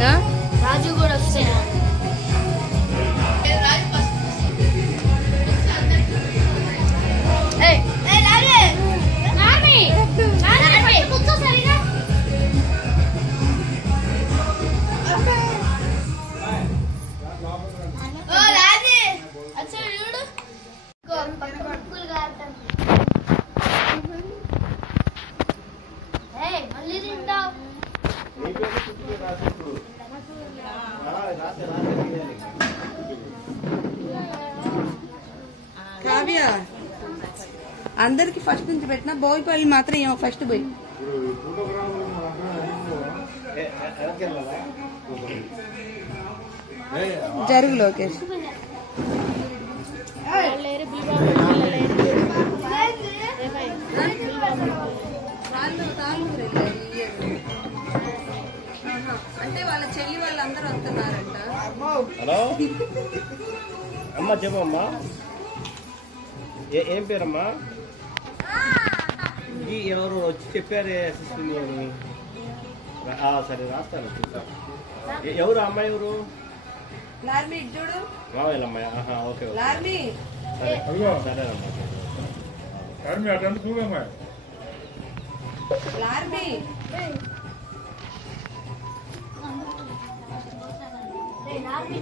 రాజు కూడా వస్తాయి. కావ్య అందరికి ఫస్ట్ నుంచి పెట్టిన బోయిపల్లి మాత్రం ఏమో ఫస్ట్ పోయి జరుగు లోకేష్. అంటే వాళ్ళ చెల్లి వాళ్ళందరూ వస్తున్నారంట. హలో అమ్మా చెప్పమ్మా, ఏం పేరమ్మా? ఎవరు వచ్చి చెప్పారే అసిస్టెంట్ అని? సరే రాస్తాను. ఎవరు అమ్మాయి? ఎవరు? లార్మీ చూడు మావేలమ్మాయి. ఓకే లార్మీ సరేనమ్మా. లార్మీ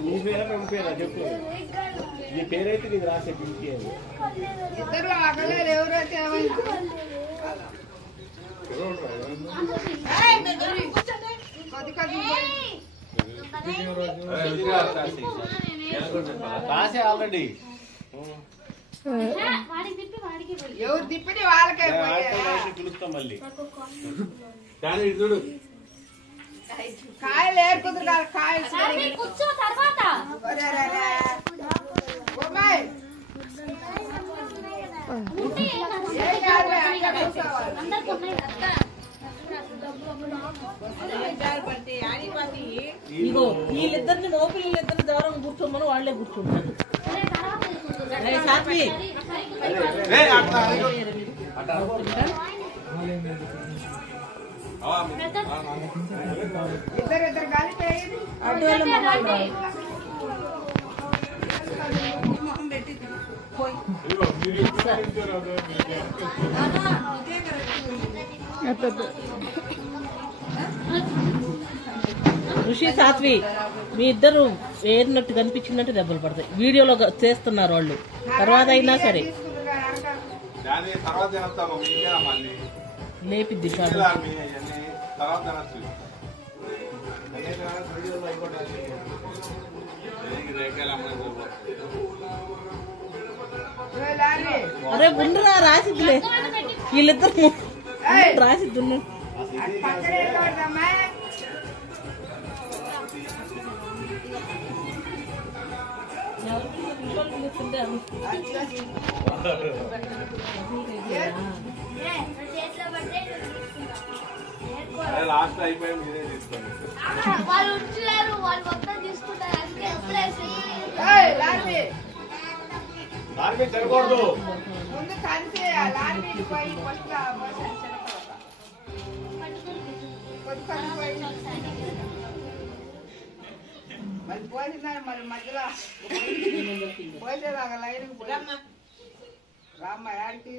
నీ పేరా మీ పేరా చెప్పు. నీ పేరైతే నీకు రాసే పిలిచి ఇద్దరు ఆగలేరు. ఎవరైతే రాసే ఆల్రెడీ. ఎవరు తిప్పి వాళ్ళకే పిలుస్తాం మళ్ళీ. చూడు కాయలు ఏరుకుంటున్నారు. కాయలు కూర్చో తర్వాత ఇగో వీళ్ళిద్దరిని మోపిల్లిద్దరిని దూరం కూర్చోమని వాళ్లే కూర్చుంటారు. ఇద్దరు కలిపి ఋషి సాత్వి మీ ఇద్దరు ఏరినట్టు కనిపించినట్టు దెబ్బలు పడతాయి. వీడియోలో చేస్తున్నారు వాళ్ళు. తర్వాత అయినా సరే లేపిద్ది కాదు. అరే ఉండురా, రాసిద్దులే. వీళ్ళిద్దరు రాసిద్దు. లాస్ట్ అయిపోయి మీరే తీసుకోండి. వాళ్ళు ఉంచారు, వాళ్ళు మొత్తం తీసుకుంటారు. జరగకూడదు. ముందు కలిసి లారీ పోయి మరి పోయిందని మరి మధ్యలో పోసేదాకా లైన్ రామ్మ యాడికి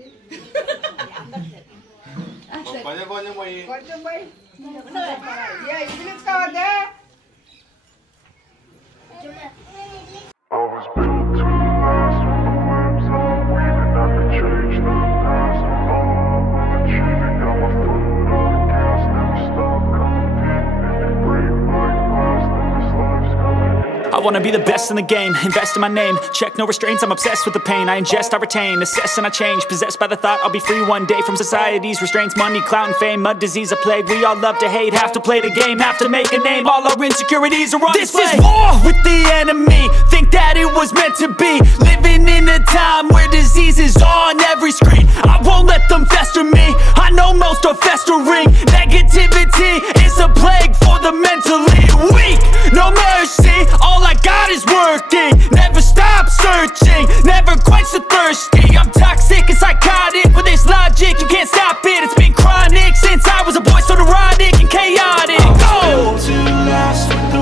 కొంచెం పోయి కొంచెం పోయి ఇది కావద్దే. I was built to last when the webs are weaving. I could change the past, all I'm achieving. Got my foot on the gas, never stop competing. If you break like glass, then this life's gonna end. I wanna be the best in the game, invest in my name. Check no restraints, I'm obsessed with the pain. I ingest, I retain, assess and I change. Possessed by the thought I'll be free one day from society's restraints. Money, clout and fame, mud, disease, a plague. We all love to hate, have to play the game, have to make a name. All our insecurities are on display. This is war with the enemy, think that it was meant to be. Living in a time where disease is on every screen. I won't let them fester me, I know most are festering. Negativity is a plague for the mentally weak. No mercy, all I got is working. Never stop searching, never quench the thirsty. I'm toxic and psychotic with this logic, you can't stop it. It's been chronic since I was a boy, so neurotic and chaotic. Go! To last with the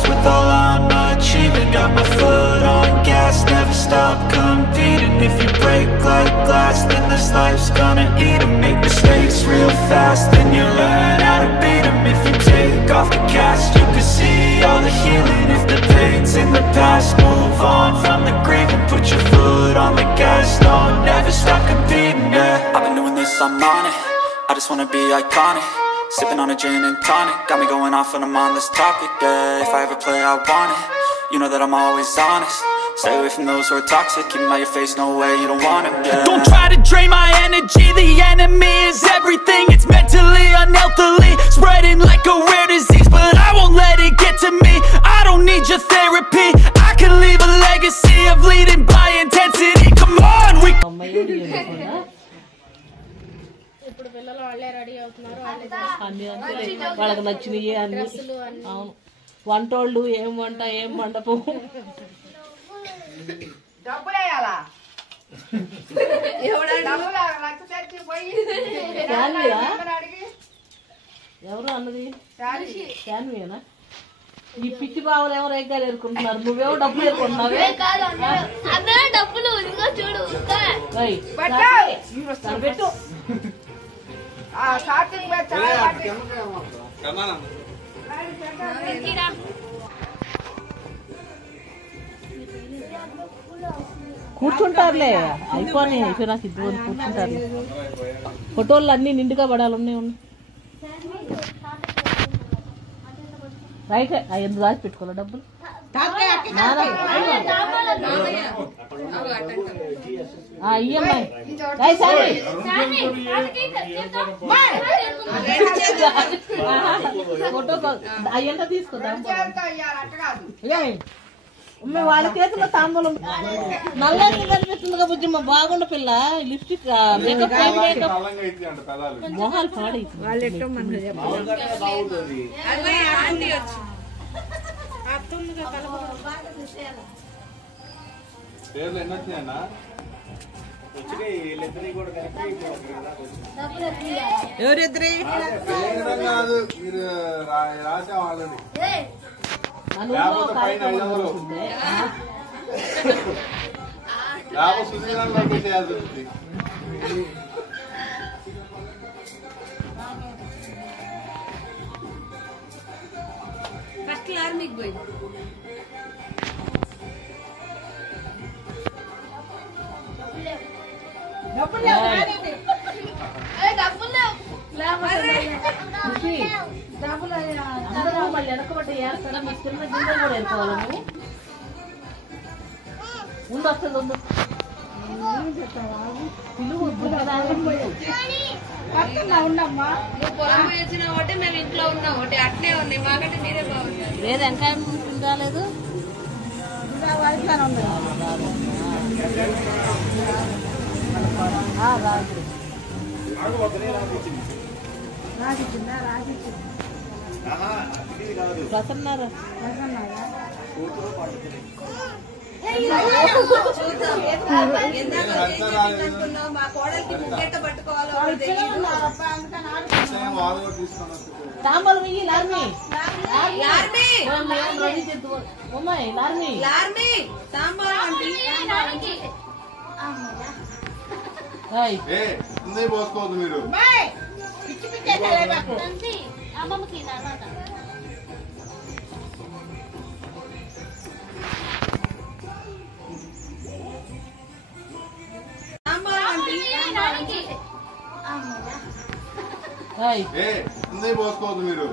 obsessed with all I'm achieving. Got my foot on gas, never stop competing. If you break like glass, then this life's gonna eat 'em. Make mistakes real fast, then you learn how to beat 'em. If you take off the cast, you can see all the healing. If the pain's in the past, move on from the grieving. Put your foot on the gas, no, never stop competing, yeah. I've been doing this, I'm on it. I just wanna be iconic. Sipping on a gin and tonic, got me going off when I'm on this topic, yeah. If I ever play, I want it. You know that I'm always honest. Stay away from those who are toxic. Keep them out your face, no way, you don't want them, yeah. Don't try to drain my energy. The enemy is everything. It's mentally, unhealthily, spreading like a rare disease. But I won't let it get to me. I don't need your therapy. I can leave a legacy of leading by intensity. Come on, we ఇప్పుడు పిల్లలు వాళ్ళే ready అవుతున్నారు, వాళ్ళే అన్ని వాళ్ళకి నచ్చినవి అన్ని. అవును, వంటోళ్ళు ఏం వంట ఏం మండపం. ఎవరు అన్నది క్యాన్వీనా? ఈ పిచ్చి బావులు ఎవరు ఎగ్గారు ఏరుకుంటున్నారు, నువ్వేమో డబ్బులు ఏరుకుంటున్నావే. డబ్బులు ఇదిగో చూడు పెట్టు. కూర్చుంటారులే, అయిపోయి నాకు ఇద్దరు కూర్చుంటారులే. ఫోటోలు అన్ని నిండుగా పడాలి. ఉన్నాయి రైట్. ఎందుకు దాచి పెట్టుకోవాలి డబ్బులు? ఈఎంఐ ఫోటో అయ్యంతా తీసుకుందాం. వాళ్ళ చేతిలో తాంబూలం నల్లగా కనిపిస్తుందిగా బుజ్జమ్మ. బాగుండ పిల్ల. లిప్స్టిక్ మేకప్ మొహాలు పాడి పేర్లు ఎన్ని వచ్చినాయన్నా? ఎవరిద్దరి కాదు, మీరు రాసే వాళ్ళని సుశీలను పంపించేయాల్సి ఉంటుంది. ఫస్ట్ ఆర్మీకి పోయి మళ్ళీ వెనకబట్టి వేస్తారా? మీ చిన్న గింజలు కూడా వేసుకోవాలి. నువ్వు ముందు వస్తుంది ఉండు. ఉండమ్మా. నువ్వు పొలం వేసిన ఒకటి, మేము ఇంట్లో ఉన్నాం ఒకటి, అట్లే ఉన్నాయి. మాకంటే మీరే బాగున్నారు. లేదు ఇంకా రాలేదు. ప్రసన్నారా? మా కోడలికి ముగ్గెట్ట పట్టుకోవాలో తాంబూలం ఇయ్యి. లార్మీ పోసుకోవద్దు మీరు. అమ్మమ్మకి తర్వాత పోసుకోవద్దు మీరు.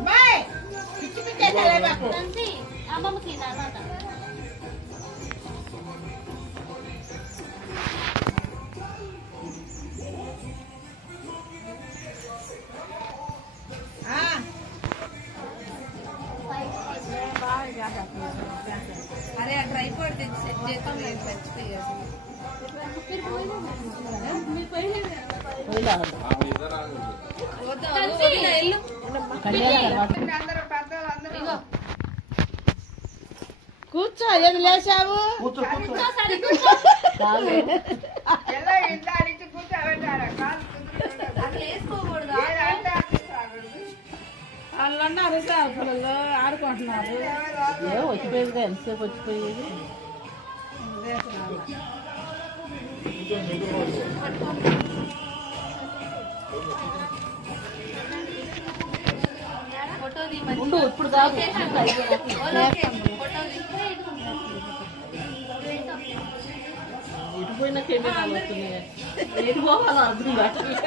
అమ్మమ్మకి తర్వాత అరే ఆ ట్రైపాడ్ తెచ్చి సెట్ చేస్తాం. కూర్చో. ఏది లేచావు? వేసుకోకూడదు. వాళ్ళు అన్నారు సార్ పిల్లలు ఆడుకుంటున్నారు. వచ్చిపోయేదిగా ఎంతసేపు వచ్చిపోయేది. ఉండు ఇప్పుడు కాదు. ఎటు పోయినా కెమెరాలు వస్తున్నాయి. ఎటు పోవాలో అర్థం కావట్లేదు.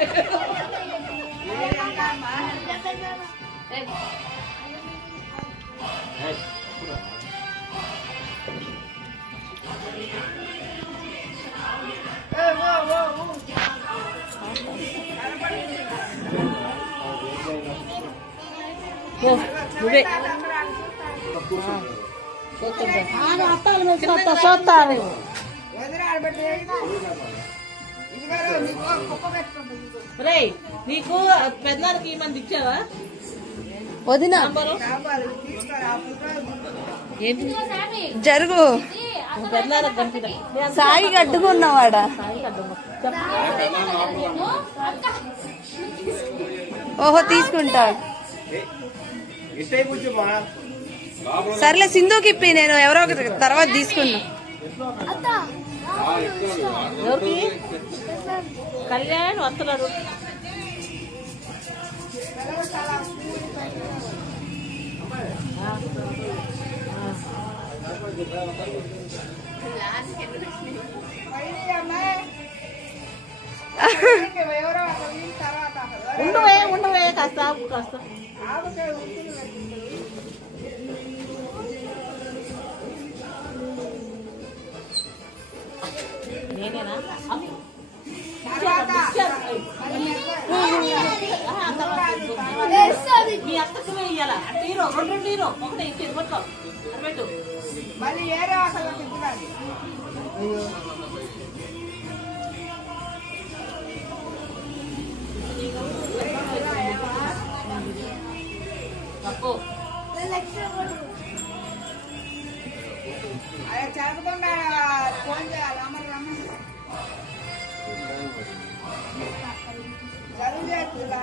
నువ్వే చూస్తాను. రే నీకు పెద్దనానికి ఈ మంది ఇచ్చావా వదిన? జరుగు. పెద్దనానికి కనిపిదా? సాయికి అడ్డుకున్నవాడా? ఓహో తీసుకుంటా. సర్లే సింధుకి ఇప్పి, నేను ఎవరో ఒకటి తర్వాత తీసుకున్నా. ఎవరికి? కళ్యాణ్ వస్తున్నాడు. ఉండవే కాస్త కాస్త. నేనేనా? మీ అత్తకు వేయాలా? హీరో రెండు హీరో ఒకటే ఇచ్చేది పట్టుకో పెట్టు. మళ్ళీ ఏరే అసలు తప్పు జరుపుకుండా ఫోన్ చేయాలి. అమ్మ జరుగు చేస్తుంది.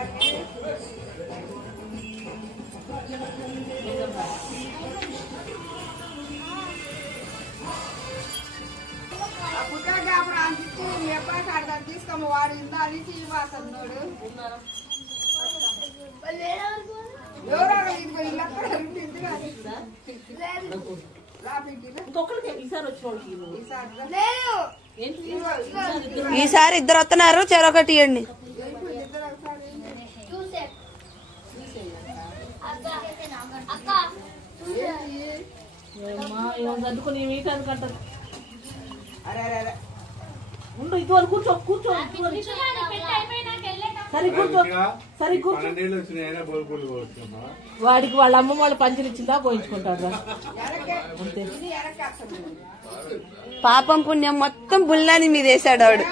పుట్టాక అప్పుడు అందించి ఎప్పుడో కాడదాన్ని తీసుకోమ్మ. వాడు ఇందా అని తీవాసన్నాడు. ఎవరో ఇంకొకరికి ఈసారి వచ్చిన ఈసారి ఇద్దరు వస్తున్నారు. చెరొకటి ఇవ్వండి. అందుకుని మీటానికి అంటారు. ఉండు ఇదివరకు కూర్చో కూర్చో. సరే కూర్చో సరే కూర్చో. వాడికి వాళ్ళ అమ్మ వాళ్ళు పంచలు ఇచ్చిందా పోయించుకుంటాడు. అంతే. పాపం పుణ్యం మొత్తం బుల్లాని మీద వేసాడు వాడు.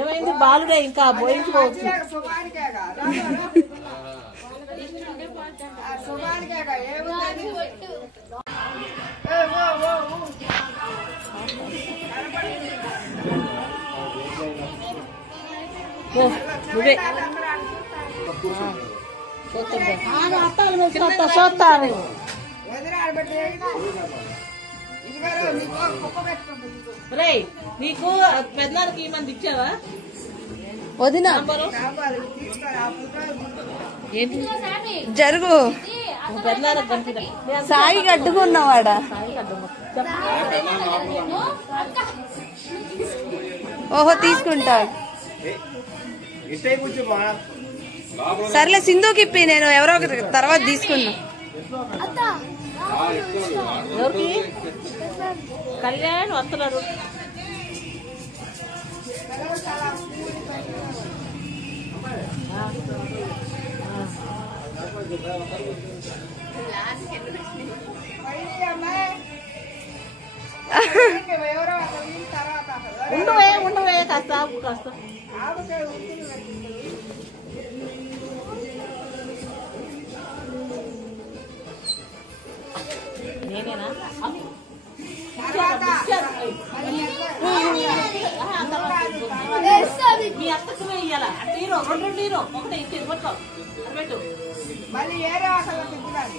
ఏమైంది? బాలుడే ఇంకా పోయించుకోవచ్చు. నువ్వే చూస్తాను. రే నీకు పెద్దనానికి ఈ మంది ఇచ్చావా? వదిన జరుగు. పెద్దనానికి కనిపిదా? సాయికి అడ్డుకున్నవాడా? ఓహో తీసుకుంటా. సర్లే సింధుకి ఇప్పి, నేను ఎవరో ఒకటి తర్వాత తీసుకున్నా. ఎవరికి? కళ్యాణ్ వస్తున్నాడు. ఉండవే కాస్త కాస్త. నేనేనా? మీ అత్తకు వేయాలా? హీరో రెండు హీరో ఒకటే ఇచ్చేది పట్టుకో పెట్టు. మళ్ళీ ఏరే అసలు పిచ్చిరాలి.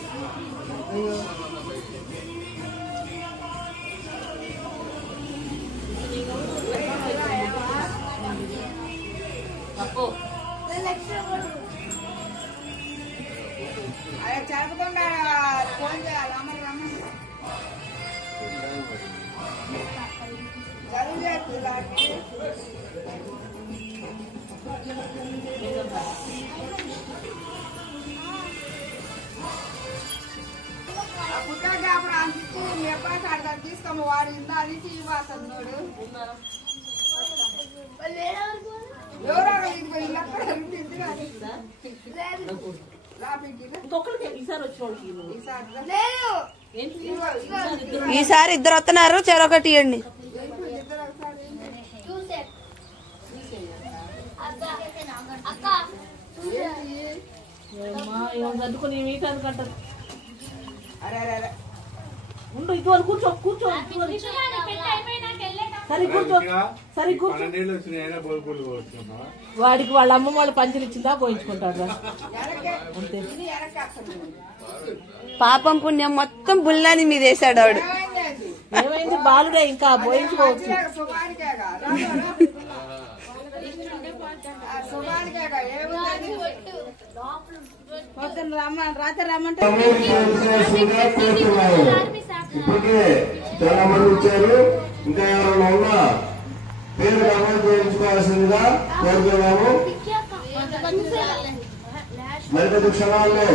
అదే జరగకుండా ఫోన్ చేయాలి. అమ్మని రమ్మని పుట్టాక అప్పుడు అందించి మీ అబ్బాయి అడగా తీసుకోము. వాడు ఇంత అది ఇవ్వతున్నాడు. ఎవరో ఇదిగో ఇలా ఈసారి ఇద్దరు వస్తున్నారు, చెరొకటి ఇవ్వండి. ఉండు ఇటువంటి కూర్చో కూర్చో సరే కూర్చో సరే కూర్చో. వాడికి వాళ్ళ అమ్మ వాళ్ళ పంచలు ఇచ్చిందా పోయించుకుంటాడు అంతే. పాపం పుణ్యం మొత్తం బుల్లాని మీద వేసాడు వాడు. ఏమైంది బాలుడే ఇంకా పోయించుకోవచ్చు. రాత్రి రమ్మంటే ఇప్పటికే చాలా మంది వచ్చారు. ఇంకా ఎవరైనా ఉన్నా పేరు నమోదు చేయించుకోవాల్సిందిగా కోరుతున్నాము. మరికొద్ది క్షణాల్లో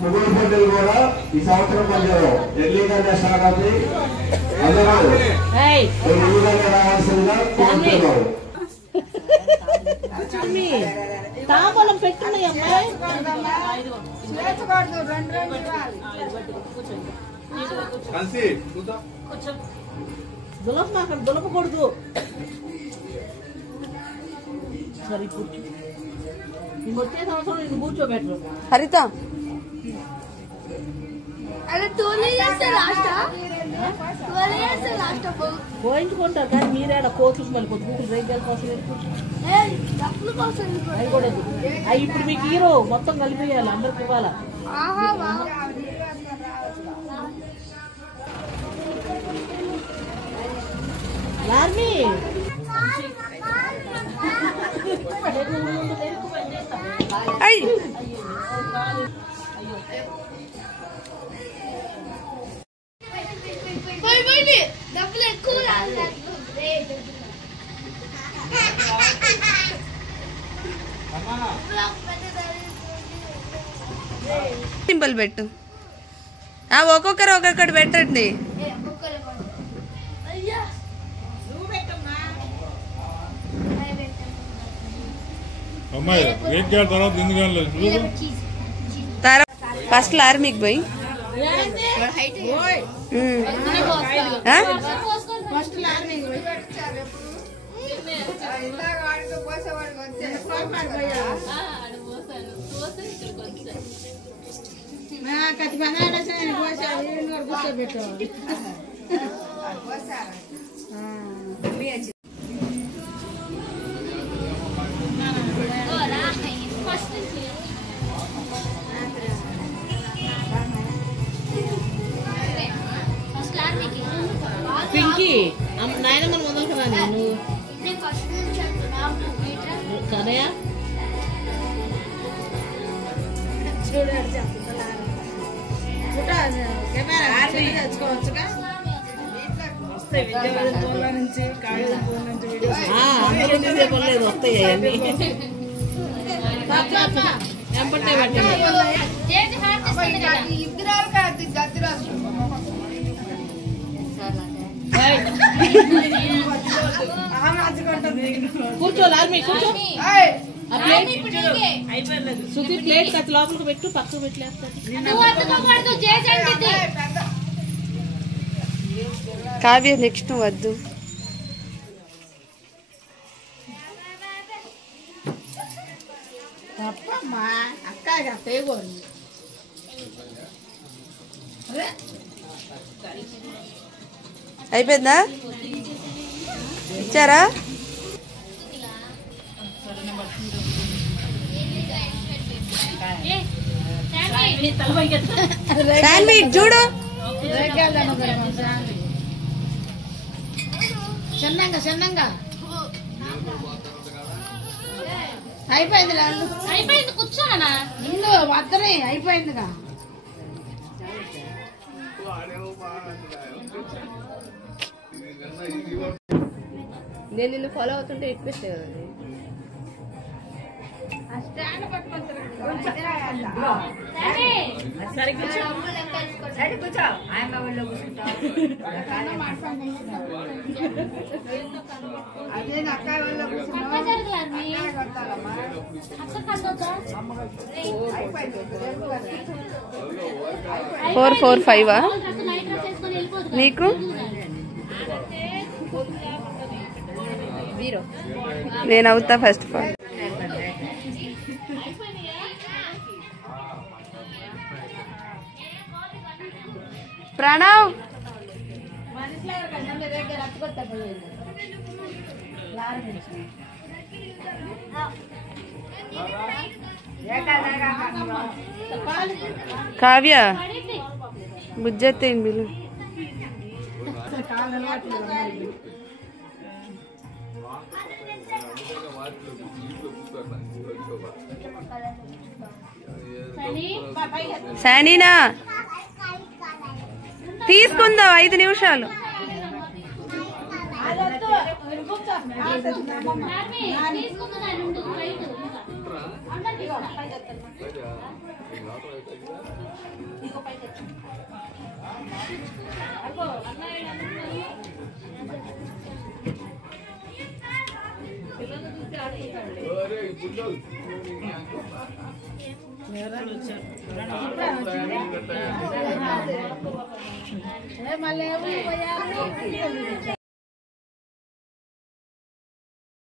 ముగ్గురు పోటీలు కూడా ఈ సంవత్సరం కొంచెం ఎర్లీగానే స్టార్ట్ అవుతాయి. అందరూ ముందుగానే రావాల్సిందిగా కోరుతున్నాము. తాంబూలం పెట్టున్నాయి అమ్మాయి. దులపకూడదు. సరే కూర్చో. వచ్చే సంవత్సరం నేను కూర్చోబెట్టరు. హరిత పోయించుకుంటారు కానీ మీరేడ కోతులు మళ్ళీ పొద్దుగులు రైతుల కోసం అవి కూడా అవి ఇప్పుడు మీకు హీరో మొత్తం కలిపేయాలి, అందరికి ఇవ్వాలా. లార్మీ డబ్బులు ఎక్కువ సింపుల్ పెట్టు. ఒక్కొక్కరు ఒక్కొక్కటి పెట్టండి. ఫస్ట్ ఆర్మీకి పోయి పింకీ నాయనమ్మని మొదలుకురా నేను కదయా అందరూ పర్లేదు వస్తాయి అవన్నీ ఎంపట్టే పెట్టండి. కూర్చో లార్మీ కూర్చో. శృతి ప్లేట్ కత్తి లోపలికి పెట్టు, పక్కకు పెట్టలేస్తాడు. కావ్య నెక్స్ట్ వద్దు. అయిపోయిందా? ఇచ్చారా? శాండ్విచ్ చూడు చిన్నంగా అయిపోయింది కూర్చోనా ఇల్లు వద్దనే అయిపోయిందిగా నేను నిన్ను ఫాలో అవుతుంటే రిక్వెస్ట్ కదండి ఫోర్ 5 నీకు నేను అవుతా first of all Pranav Kavya బుజ్జత్తేం బిలు శానీనా తీసుకుందాం 5 నిమిషాలు మళ్ళీ